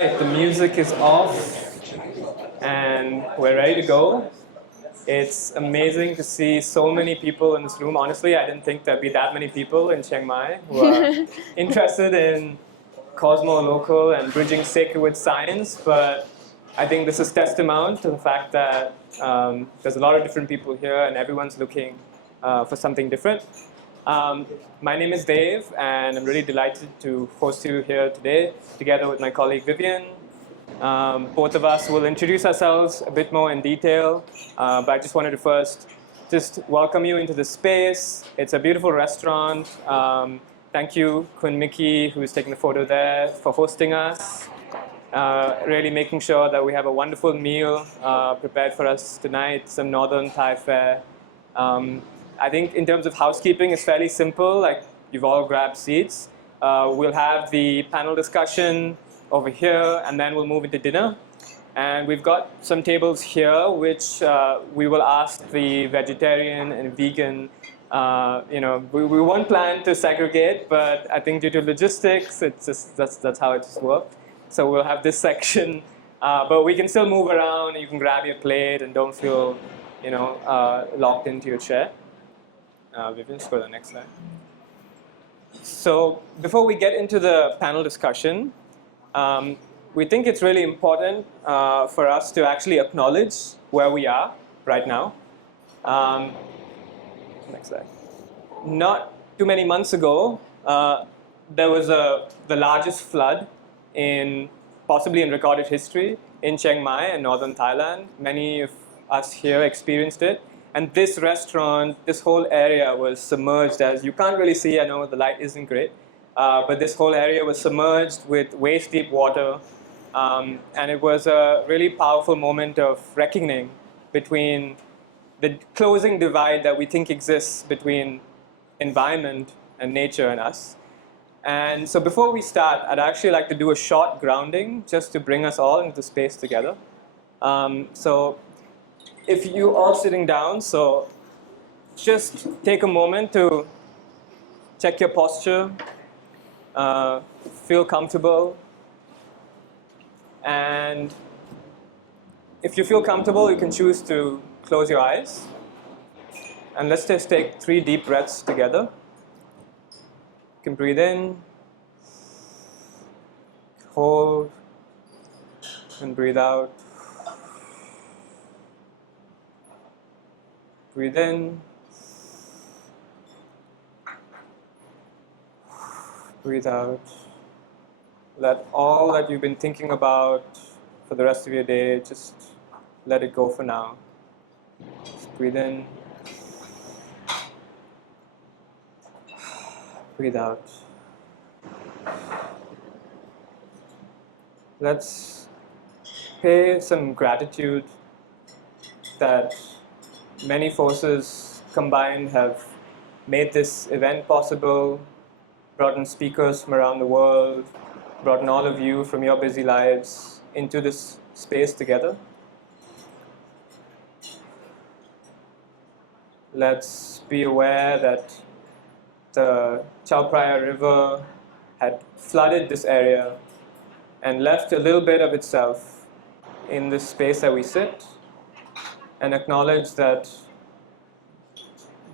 Right, the music is off and we're ready to go. It's amazing to see so many people in this room. Honestly, I didn't think there'd be that many people in Chiang Mai who are interested in cosmo-local and bridging sacred with science, but I think this is testament to the fact that there's a lot of different people here and everyone's looking for something different. My name is Dave, and I'm really delighted to host you here today, together with my colleague Vivian. Both of us will introduce ourselves a bit more in detail, but I just wanted to first just welcome you into the space. It's a beautiful restaurant. Thank you, Kun Mickey, who's taking the photo there, for hosting us. Really making sure that we have a wonderful meal prepared for us tonight, some northern Thai fare. I think in terms of housekeeping, it's fairly simple. Like, you've all grabbed seats. We'll have the panel discussion over here, and then we'll move into dinner. And we've got some tables here, which we will ask the vegetarian and vegan. We won't plan to segregate, but I think due to logistics, it's just that's how it's worked. So we'll have this section, but we can still move around. You can grab your plate and don't feel, locked into your chair. Vivian, just go to the next slide. So before we get into the panel discussion, we think it's really important for us to actually acknowledge where we are right now. Next slide. Not too many months ago, there was the largest flood possibly in recorded history in Chiang Mai in northern Thailand. Many of us here experienced it. And this restaurant, this whole area was submerged, as you can't really see. I know the light isn't great, but this whole area was submerged with waist-deep water. And it was a really powerful moment of reckoning between the closing divide that we think exists between environment and nature and us. And so before we start, I'd actually like to do a short grounding just to bring us all into the space together. So if you all sitting down, so just take a moment to check your posture, feel comfortable. And if you feel comfortable, you can choose to close your eyes. And let's just take 3 deep breaths together. You can breathe in, hold, and breathe out. Breathe in, breathe out. Let all that you've been thinking about for the rest of your day, just let it go for now. Just breathe in, breathe out. Let's pay some gratitude that many forces combined have made this event possible, brought in speakers from around the world, brought in all of you from your busy lives into this space together. Let's be aware that the Chao Phraya River had flooded this area and left a little bit of itself in this space that we sit, and acknowledge that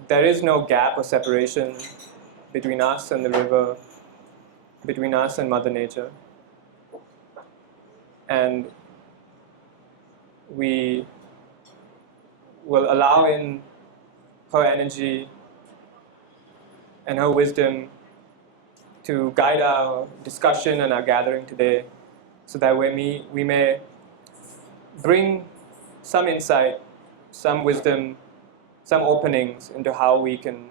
there is no gap or separation between us and the river, between us and Mother Nature. And we will allow in her energy and her wisdom to guide our discussion and our gathering today, so that we may bring some insight, some wisdom, some openings into how we can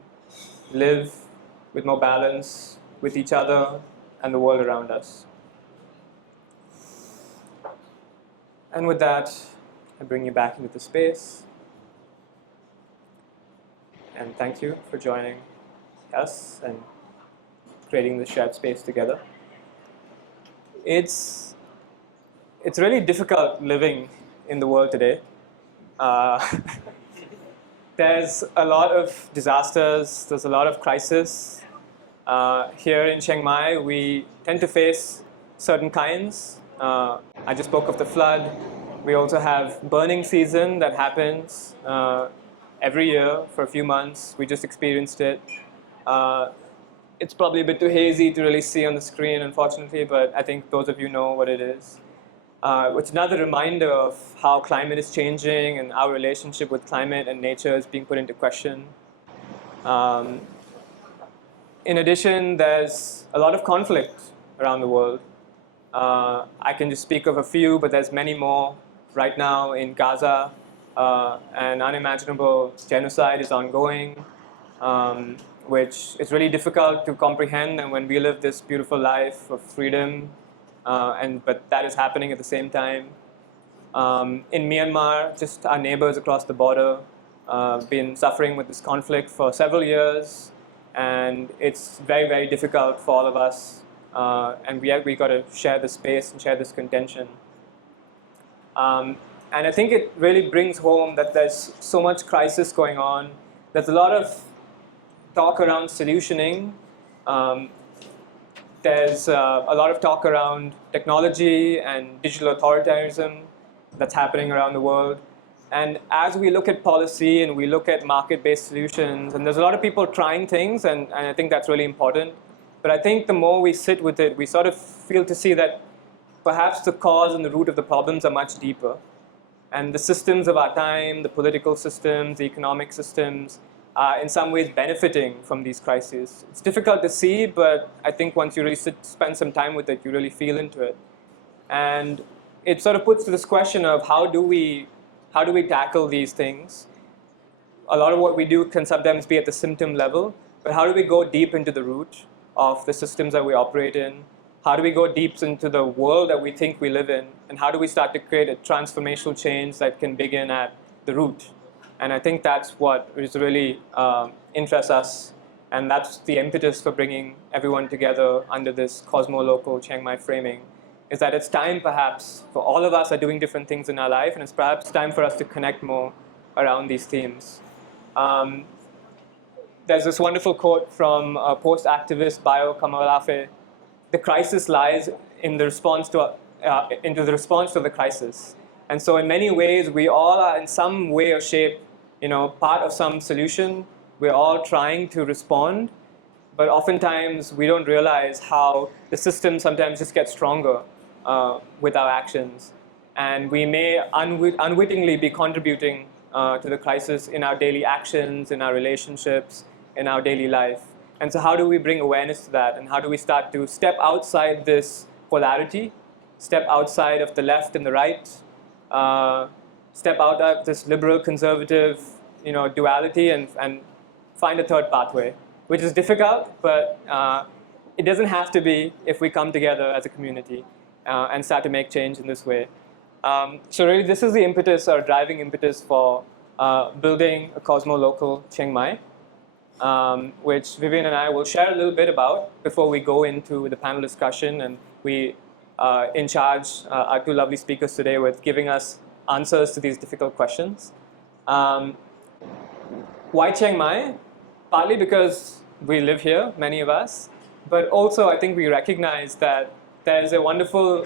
live with more balance with each other and the world around us. And with that, I bring you back into the space. And thank you for joining us and creating this shared space together. It's really difficult living in the world today. There's a lot of disasters, there's a lot of crisis. Here in Chiang Mai, we tend to face certain kinds I just spoke of the flood. We also have burning season that happens every year for a few months. We just experienced it. It's probably a bit too hazy to really see on the screen, unfortunately, but I think those of you know what it is. It's another reminder of how climate is changing and our relationship with climate and nature is being put into question. Um, in addition, there's a lot of conflict around the world. I can just speak of a few, but there's many more right now in Gaza. An unimaginable genocide is ongoing, which is really difficult to comprehend. And when we live this beautiful life of freedom, but that is happening at the same time. In Myanmar, just our neighbors across the border, been suffering with this conflict for several years, and it's very, very difficult for all of us. And we got to share this space and share this contention. And I think it really brings home that there's so much crisis going on. There's a lot of talk around solutioning. There's a lot of talk around technology and digital authoritarianism that's happening around the world. And as we look at policy and we look at market-based solutions, and there's a lot of people trying things, and I think that's really important. But I think the more we sit with it, we sort of feel to see that perhaps the cause and the root of the problems are much deeper. And the systems of our time, the political systems, the economic systems, are in some ways benefiting from these crises. It's difficult to see, but I think once you really spend some time with it, you really feel into it. And it sort of puts to this question of how do we tackle these things? A lot of what we do can sometimes be at the symptom level, but how do we go deep into the root of the systems that we operate in? How do we go deep into the world that we think we live in? And how do we start to create a transformational change that can begin at the root? And I think that's what really interests us. And that's the impetus for bringing everyone together under this cosmo-local Chiang Mai framing, is that it's time perhaps for all of us are doing different things in our life, and it's perhaps time for us to connect more around these themes. There's this wonderful quote from post-activist Bayo Kamalafe: "The crisis lies in the response to into the response to the crisis." And so, in many ways, we all are in some way or shape, part of some solution. We're all trying to respond, but oftentimes we don't realize how the system sometimes just gets stronger with our actions, and we may unwittingly be contributing to the crisis in our daily actions, in our relationships, in our daily life. And so how do we bring awareness to that, and how do we start to step outside this polarity, step outside of the left and the right, step out of this liberal conservative duality, and find a third pathway, which is difficult, but it doesn't have to be if we come together as a community and start to make change in this way. So really, this is the impetus or driving impetus for building a cosmo-local Chiang Mai, which Vivian and I will share a little bit about before we go into the panel discussion. And we in charge our two lovely speakers today with giving us answers to these difficult questions. Why Chiang Mai? Partly because we live here, many of us, but also I think we recognize that there's a wonderful,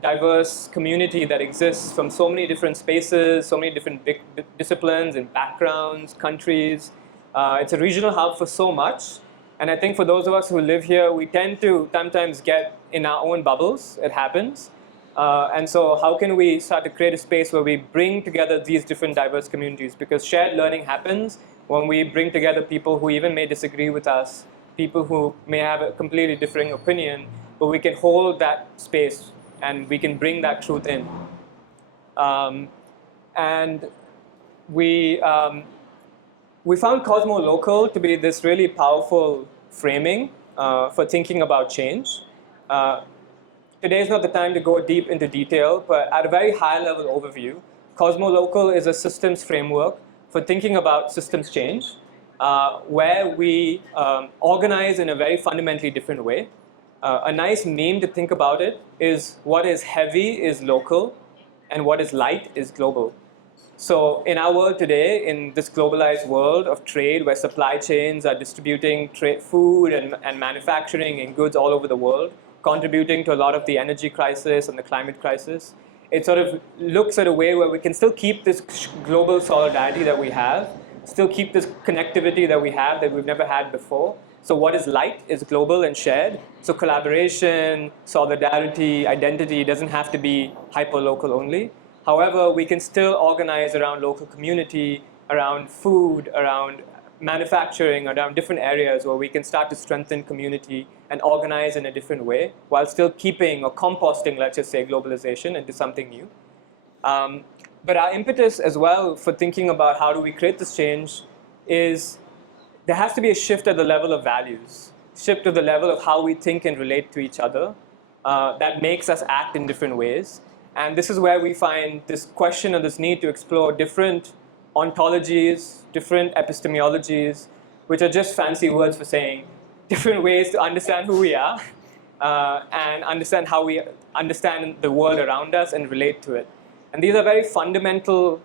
diverse community that exists from so many different spaces, so many different big disciplines and backgrounds, countries. It's a regional hub for so much. And I think for those of us who live here, we tend to sometimes get in our own bubbles. It happens. And so how can we start to create a space where we bring together these different diverse communities? Because shared learning happens when we bring together people who even may disagree with us, people who may have a completely differing opinion, but we can hold that space and we can bring that truth in. And we found cosmo-local to be this really powerful framing for thinking about change. Today is not the time to go deep into detail, but at a very high-level overview, cosmo-local is a systems framework for thinking about systems change, where we organize in a very fundamentally different way. A nice meme to think about it is what is heavy is local, and what is light is global. So in our world today, in this globalized world of trade, where supply chains are distributing food and manufacturing and goods all over the world, contributing to a lot of the energy crisis and the climate crisis. It sort of looks at a way where we can still keep this global solidarity that we have, still keep this connectivity that we have that we've never had before. So what is light is global and shared. So collaboration, solidarity, identity doesn't have to be hyper-local only. However, we can still organize around local community, around food, around manufacturing, around different areas where we can start to strengthen community and organize in a different way while still keeping or composting, let's just say, globalization into something new. But our impetus as well for thinking about how do we create this change is there has to be a shift at the level of values, shift to the level of how we think and relate to each other that makes us act in different ways. And this is where we find this question or this need to explore different ontologies, different epistemologies, which are just fancy words for saying different ways to understand who we are and understand how we understand the world around us and relate to it. And these are very fundamental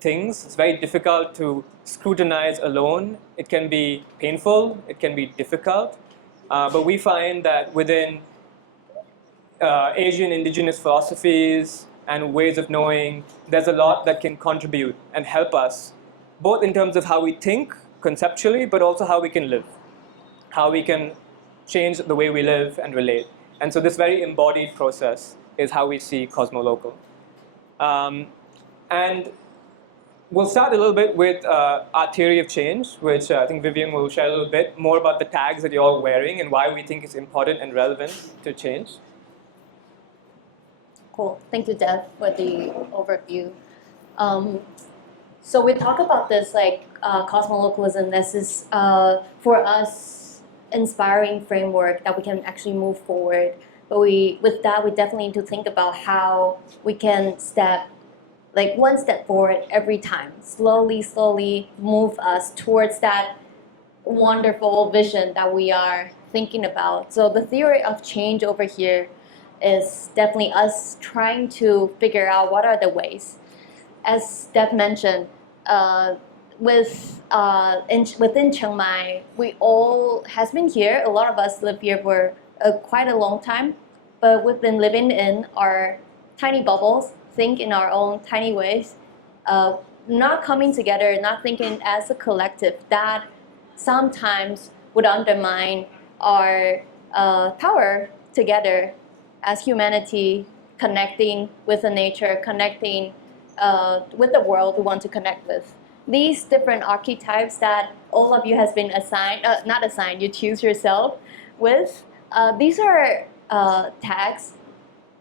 things. It's very difficult to scrutinize alone. It can be painful, it can be difficult, but we find that within Asian indigenous philosophies and ways of knowing, there's a lot that can contribute and help us, both in terms of how we think conceptually, but also how we can live, how we can change the way we live and relate. And so this very embodied process is how we see cosmo-local. And we'll start a little bit with our theory of change, which I think Vivian will share a little bit more about the tags that you're all wearing and why we think it's important and relevant to change. Cool. Thank you, Dev, for the overview. So we talk about this like cosmo-localism. This is for us inspiring framework that we can actually move forward. But with that, we definitely need to think about how we can step, like one step forward every time, slowly move us towards that wonderful vision that we are thinking about. So the theory of change over here is definitely us trying to figure out what are the ways. As Deb mentioned, within Chiang Mai, we all has been here. A lot of us live here for quite a long time, but we've been living in our tiny bubbles, think in our own tiny ways, not coming together, not thinking as a collective. That sometimes would undermine our power together as humanity, connecting with the nature, connecting with the world we want to connect with. These different archetypes that all of you has been assigned, not assigned, you choose yourself with, these are tags,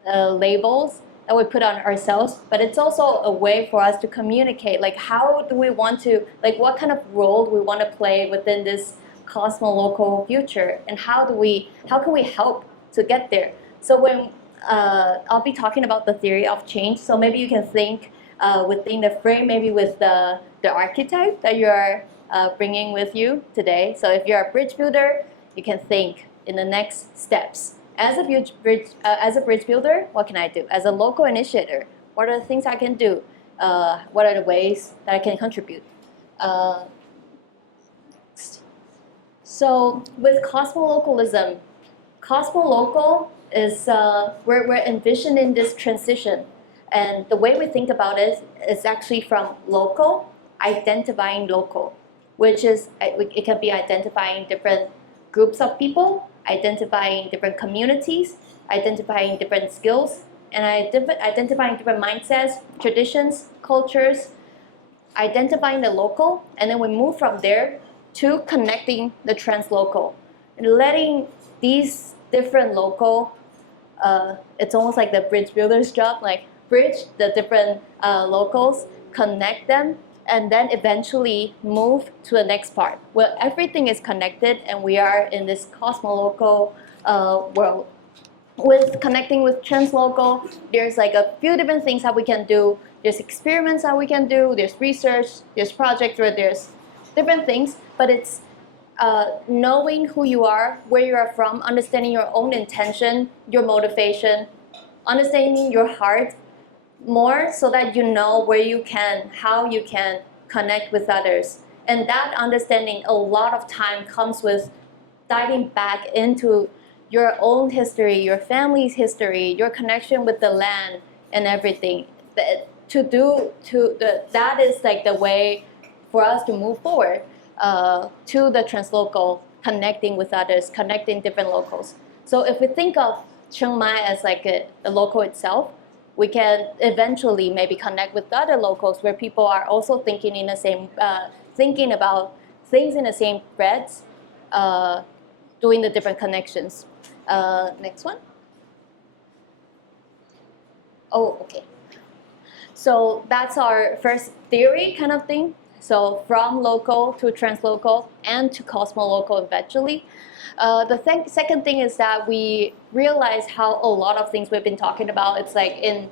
labels that we put on ourselves, but it's also a way for us to communicate, like how do we want to, like what kind of role do we want to play within this cosmo-local future, and how can we help to get there? So when I'll be talking about the theory of change, so maybe you can think within the frame, maybe with the archetype that you are bringing with you today. So if you're a bridge builder, you can think in the next steps. As a bridge builder, what can I do? As a local initiator, what are the things I can do? What are the ways that I can contribute? So with cosmo-localism, cosmo-local is we're envisioning this transition, and the way we think about it is actually from local, identifying local, which is it can be identifying different groups of people, identifying different communities, identifying different skills, and identifying different mindsets, traditions, cultures, identifying the local, and then we move from there to connecting the translocal, and letting these different local, it's almost like the bridge builder's job, like bridge the different locals, connect them, and then eventually move to the next part where everything is connected and we are in this cosmo-local world. With connecting with translocal, there's like a few different things that we can do. There's experiments that we can do, there's research, there's projects where there's different things, but it's knowing who you are, where you are from, understanding your own intention, your motivation, understanding your heart more so that you know how you can connect with others. And that understanding a lot of time comes with diving back into your own history, your family's history, your connection with the land and everything. That is like the way for us to move forward to the translocal, connecting with others, connecting different locals. So if we think of Chiang Mai as like a local itself, we can eventually maybe connect with other locals where people are also thinking in the same, thinking about things in the same threads, doing the different connections. Next one. Oh, okay. So that's our first theory kind of thing. So from local to translocal and to cosmo-local eventually. The second thing is that we realize how a lot of things we've been talking about, it's like in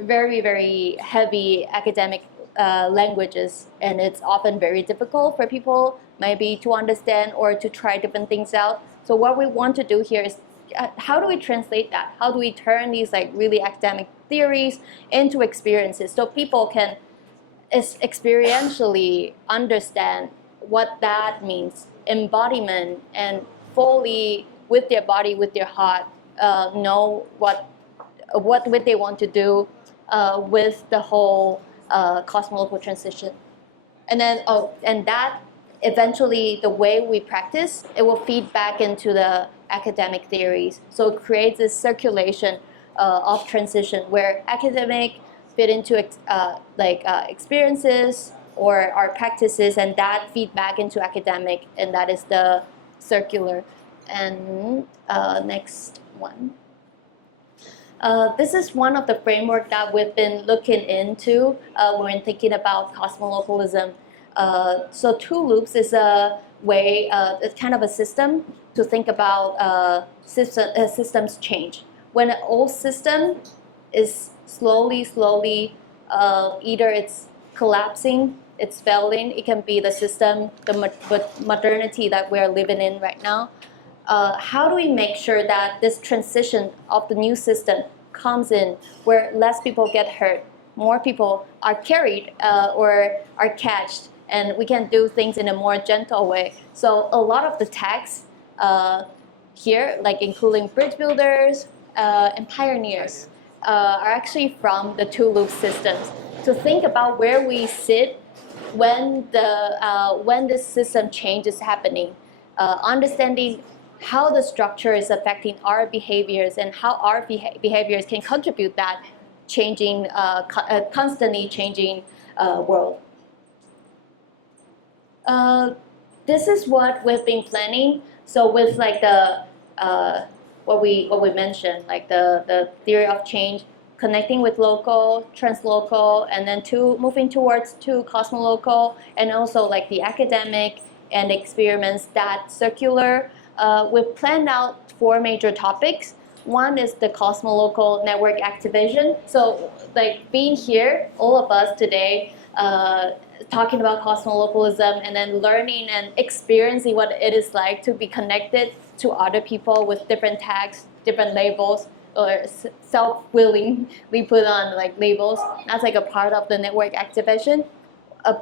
very, very heavy academic languages, and it's often very difficult for people maybe to understand or to try different things out. So what we want to do here is how do we translate that? How do we turn these like really academic theories into experiences so people can experientially understand what that means, embodiment, and fully with their body, with their heart, know what they want to do with the whole cosmological transition. And then, and that eventually the way we practice, it will feed back into the academic theories. So it creates this circulation of transition where academic fit into experiences or our practices, and that feed back into academic, and that is the circular. And next one. This is one of the framework that we've been looking into when we're thinking about cosmolocalism. So two loops is a way, it's kind of a system to think about systems change. When an old system is slowly, either it's collapsing, it's failing, it can be the system, the modernity that we're living in right now. How do we make sure that this transition of the new system comes in where less people get hurt, more people are carried or are catched, and we can do things in a more gentle way? So a lot of the texts here, like including bridge builders and pioneers, are actually from the two loop systems. To think about where we sit when this system change is happening, understanding how the structure is affecting our behaviors and how our behaviors can contribute that changing, constantly changing world. This is what we've been planning. So with like the what we mentioned, like the theory of change, connecting with local, translocal, and then moving towards cosmolocal, and also like the academic and experiments that circular. We've planned out 4 major topics. One is the cosmolocal network activation. So like being here, all of us today, talking about cosmolocalism and then learning and experiencing what it is like to be connected to other people with different tags, different labels, or self-willingly put on like labels. That's like a part of the network activation.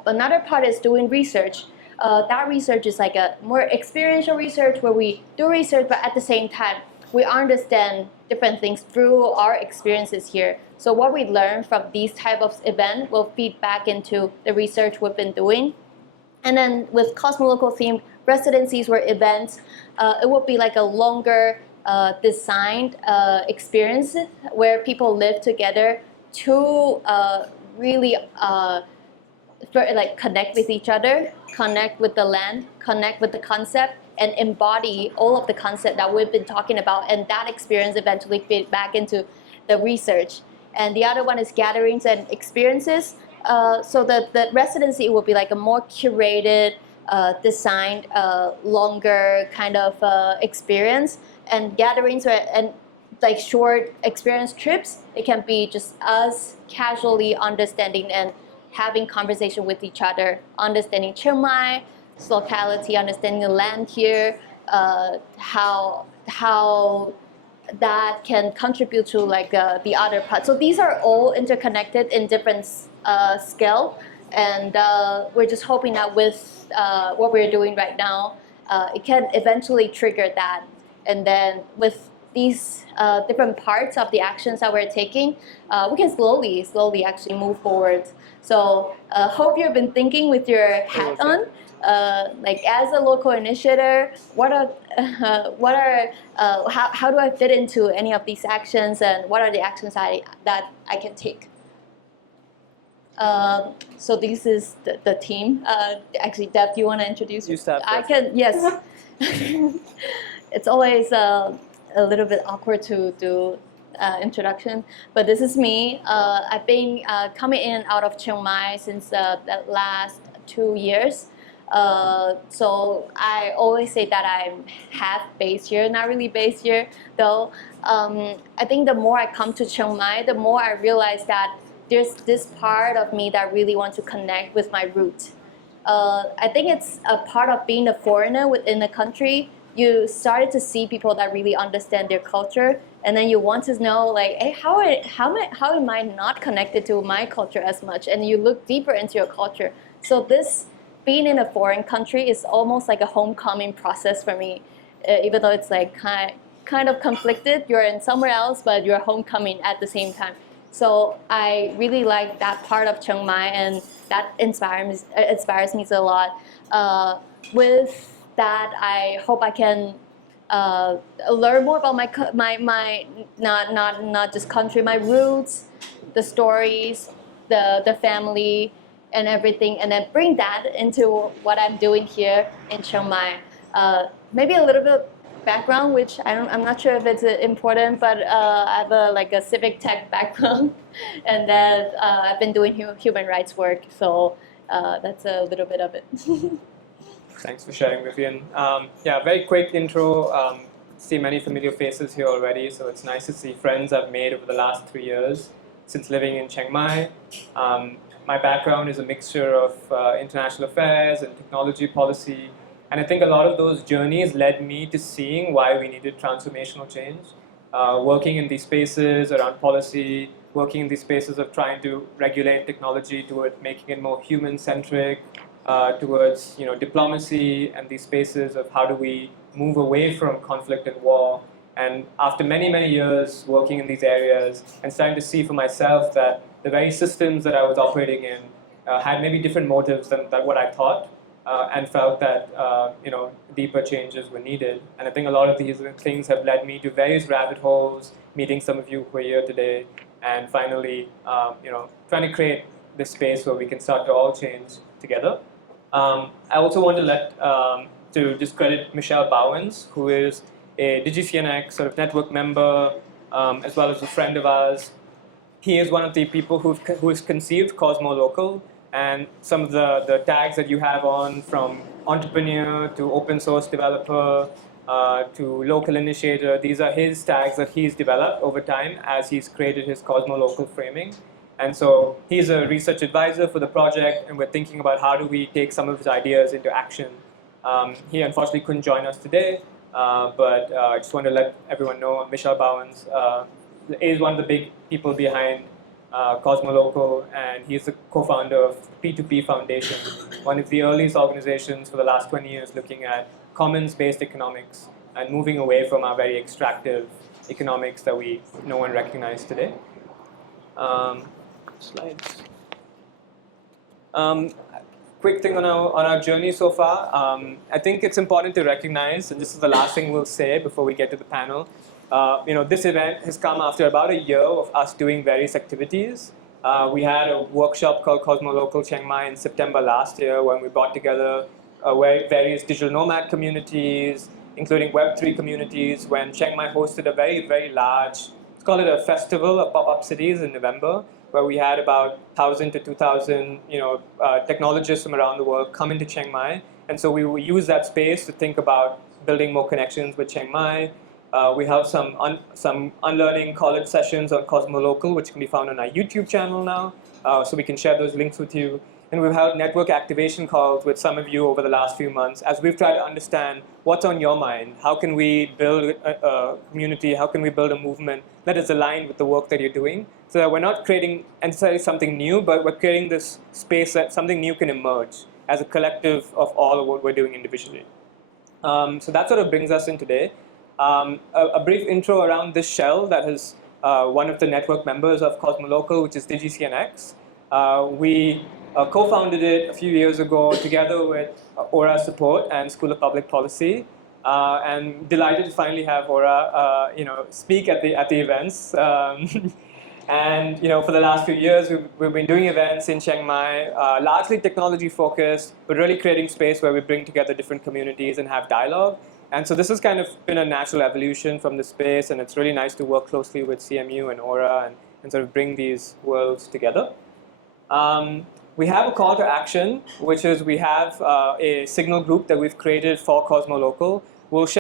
Another part is doing research. That research is like a more experiential research where we do research, but at the same time, we understand different things through our experiences here. So what we learn from these type of events will feed back into the research we've been doing. And then with cosmolocal themed residencies or events, it will be like a longer designed experience where people live together to really like connect with each other, connect with the land, connect with the concept, and embody all of the concept that we've been talking about, and that experience eventually feed back into the research. And the other one is gatherings and experiences. So the residency will be like a more curated, designed, longer kind of experience. And gatherings and like short experience trips, it can be just us casually understanding and having conversation with each other, understanding Chiang Mai, its locality, understanding the land here, how that can contribute to like the other part. So these are all interconnected in different scale, and we're just hoping that with what we're doing right now, it can eventually trigger that. And then with these different parts of the actions that we're taking, we can slowly actually move forward. So hope you've been thinking with your hat on, like as a local initiator, how do I fit into any of these actions, and what are the actions that I can take? So this is the team. Actually, Deb, do you want to introduce? You start I first. can. Yes. It's always a little bit awkward to do introduction, but this is me. I've been coming in and out of Chiang Mai since the last 2 years. So I always say that I'm half based here, not really based here though. I think the more I come to Chiang Mai, the more I realize that there's this part of me that really wants to connect with my roots. I think it's a part of being a foreigner within the country. You started to see people that really understand their culture, and then you want to know, like, hey, how am I not connected to my culture as much? And you look deeper into your culture. So this being in a foreign country is almost like a homecoming process for me, even though it's like kind of conflicted. You're in somewhere else, but you're homecoming at the same time. So I really like that part of Chiang Mai, and that inspires me a lot. With that, I hope I can learn more about my not just country, my roots, the stories, the family, and everything, and then bring that into what I'm doing here in Chiang Mai. Maybe a little bit background, which I'm not sure if it's important, but I have a civic tech background, and then I've been doing human rights work, so that's a little bit of it. Thanks for sharing, Vivian. Yeah, very quick intro. See many familiar faces here already, so it's nice to see friends I've made over the last 3 years since living in Chiang Mai. My background is a mixture of international affairs and technology policy, and I think a lot of those journeys led me to seeing why we needed transformational change. Working in these spaces around policy, working in these spaces of trying to regulate technology towards making it more human-centric, towards diplomacy, and these spaces of how do we move away from conflict and war. And after many years working in these areas and starting to see for myself that the very systems that I was operating in had maybe different motives than what I thought, and felt that deeper changes were needed. And I think a lot of these things have led me to various rabbit holes, meeting some of you who are here today, and finally trying to create this space where we can start to all change together. I also want to just credit Michelle Bowens, who is a digi-cnx sort of network member, as well as a friend of ours. He is one of the people who has conceived cosmo-local, and some of the tags that you have on, from entrepreneur to open source developer to local initiator, these are his tags that he's developed over time as he's created his cosmo-local framing. And so he's a research advisor for the project, and we're thinking about how do we take some of his ideas into action. He unfortunately couldn't join us today, but I just want to let everyone know Michelle Bowens is one of the big people behind cosmo-local, and he's the co-founder of P2P Foundation, one of the earliest organizations for the last 20 years looking at commons-based economics and moving away from our very extractive economics that we know and recognize today. Slides. Quick thing on our journey so far. I think it's important to recognize, and this is the last thing we'll say before we get to the panel. This event has come after about a year of us doing various activities. We had a workshop called cosmo-local Chiang Mai in September last year, when we brought together various digital nomad communities, including Web3 communities, when Chiang Mai hosted a very large, let's call it a festival of pop-up cities in November, where we had about 1,000 to 2,000 technologists from around the world come into Chiang Mai. And so we will use that space to think about building more connections with Chiang Mai. We have some unlearning college sessions on cosmo-local, which can be found on our YouTube channel now, so we can share those links with you. And we've held network activation calls with some of you over the last few months as we've tried to understand what's on your mind. How can we build a community? How can we build a movement that is aligned with the work that you're doing? So that we're not creating necessarily something new, but we're creating this space that something new can emerge as a collective of all of what we're doing individually. So that sort of brings us in today. A brief intro around this shell that is one of the network members of cosmo-local, which is digi-cnx. We co-founded it a few years ago together with Aura Support and School of Public Policy. And delighted to finally have Aura, speak at the events. And for the last few years, we've been doing events in Chiang Mai, largely technology focused, but really creating space where we bring together different communities and have dialogue. And so this has kind of been a natural evolution from the space, and it's really nice to work closely with CMU and Aura and sort of bring these worlds together. We have a call to action, which is we have a signal group that we've created for cosmo-local. We'll share